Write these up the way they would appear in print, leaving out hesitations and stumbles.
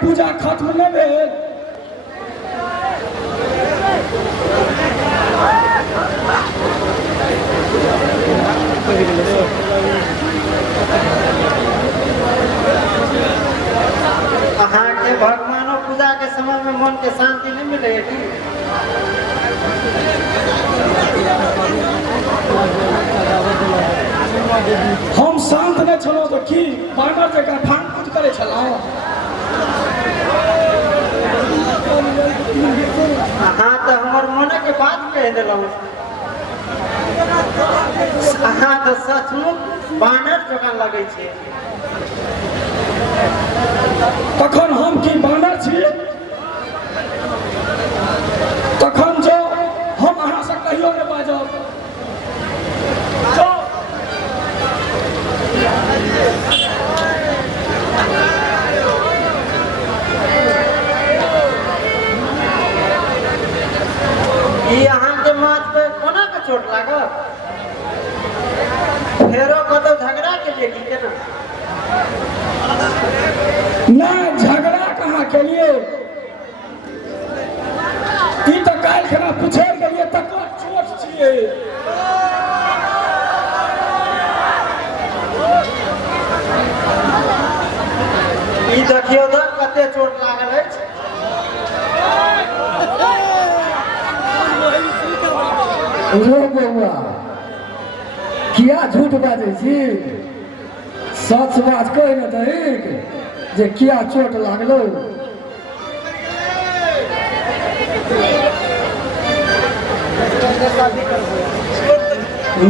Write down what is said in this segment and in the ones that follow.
पूजा खत्म नहीं भेल के भगवानों पूजा के समय में मन के शांति नहीं मिलेगी। हम शांत नहीं छलो तो की बानर जगह भांग कूद करे छलो। हाँ तो हमार मन के बात कह दिलो। हाँ तो सचमुच बानर जगह लगे छे। तखन हम की बानर छी तखन जो हम अहाँ से कहियो ने बाजब जो ई अहाँ के माथ पे कोना के चोट लागल फेरो कतो झगड़ा के लिए की केना ना झगड़ा कहाँ के लिए ई तो काल खना पूछे के लिए तक चोट छिए। ई देखियो तो कते चोट लागल अछि। रो बउआ किया झूठ बाजै छी सच बात कहि न दहीक जे किया चोट लागलो।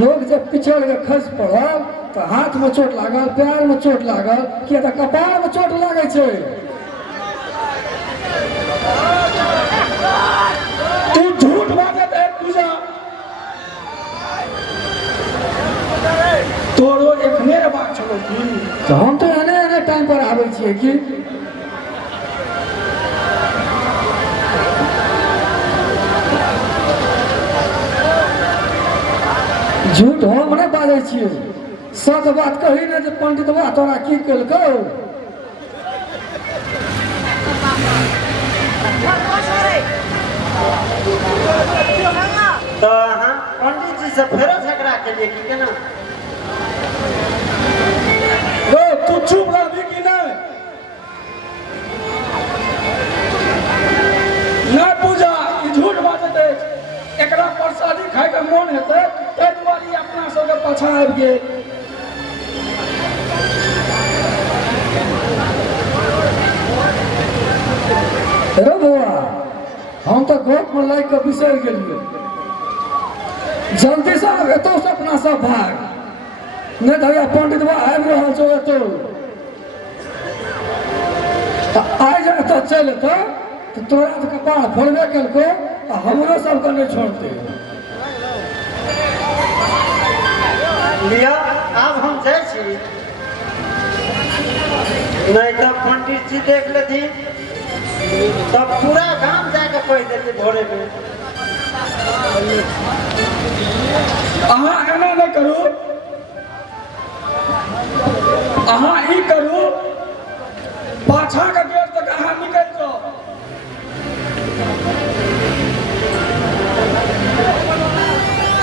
लोग जब पिछड़ के खस पड़ल तो हाथ में चोट लागल पैर में चोट लागल किया तो कपार में चोट लागे छे। तू झूठ बाजत है पूजा तोरो एखने बात छलो की तो हम तो एने टाइम पर आबै छियै कि झूठ हम नहीं बाजै छियै सच बात कही ने जे पंडितवा तोरा की केलकौ। तो हाँ पंडित जी से फेरो झगड़ा के लिए की केना तू चुप रही कि नहीं ना पूजा ई झूठ बाजत है एकरा प्रसादी खाए के मन हेतै तै दुआरे अपना सब के पाछा आबि गेल। रे बउआ हम तो गप में लाग के बिसरि गेलियै जल्दी से एतौ से अपना सब भाग नहीं तो पंडितवा आबि रहल छौ एतौ आइ जे एतऽ चलि एतौ तो तोरा तो कपाड़ फोड़बे केलको आ हमरो सबके नहीं छोड़ते। लिया अब हम जाए छी नहीं तो पंडित जी देख लेती तब पूरा गांव जाके कह देते भोरे में। अहाँ एना नहीं करू अहाँ ई करू पाछा के गेट तक अहाँ निकल जाओ।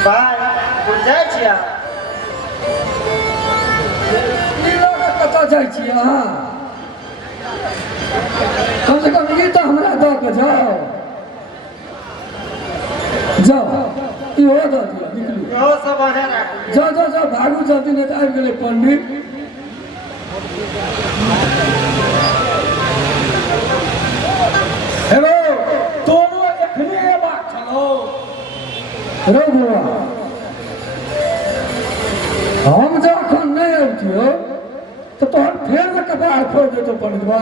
भाई हम जाए छी कतऽ जाइ छी अहाँ कम से कम ई तो हमरा दऽ के जाओ जाओ इहो दऽ दिअ निकलू इहो सब अहें राखू जाओ जाओ जाओ भागू जल्दी नहीं तो आबि गेलै पंडित। हेलो तोरो एखने बात रो बौआ हम जखन नहीं अबतियो तो तोहर फेर न कपार फोड़ देतो पंडितबा।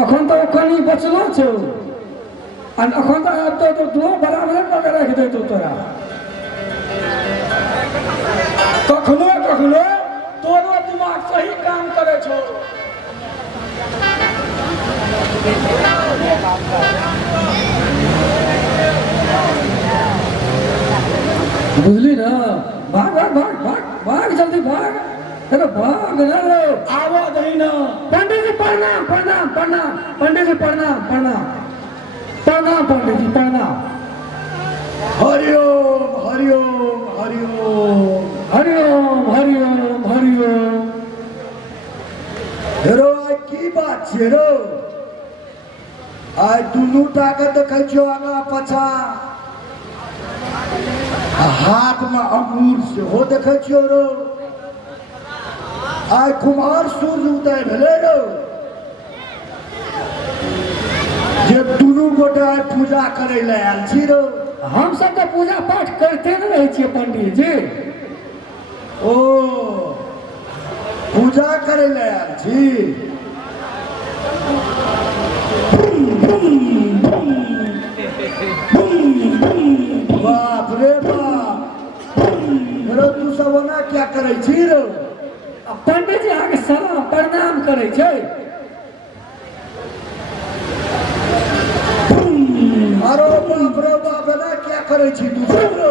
अखन तो कनी बचलो छौ आ अखन तो आब तो दो बराबर करके रख देतो तोरा। कखनो कखनो तोरो दिमाग सही काम करे छो। बुझली ना? भाग भाग भाग भाग भाग जल्दी भाग। अरे भाग ना रे। आवा दही ना। पंडित जी प्रणाम प्रणाम प्रणाम। पंडित जी प्रणाम प्रणाम प्रणाम। पंडित जी प्रणाम। हरिओम हरिओम हरिओम हरिओम हरिओम हरिओम। हेरो आइ की बात छै रो? आइ दुनू टाके देखै छियौ आगा पाछा हाथ में अंगूर सेहो देखै छियौ रो। आइ कुमार सूर्य उदय भेलै रो जे दुनू गोटे आइ पूजा करै लए आयल छी रो। हम सब तो पूजा पाठ करते न रहे छियै पंडित जी। ओ पूजा करै लए आयल छी। बाप रे बाप रो तू सब ओना क्या करै छी रो? पंडित जी आगे सलाम प्रणाम करे छै। अरे बाप रे बाप एना क्या करै छी तू सब रो?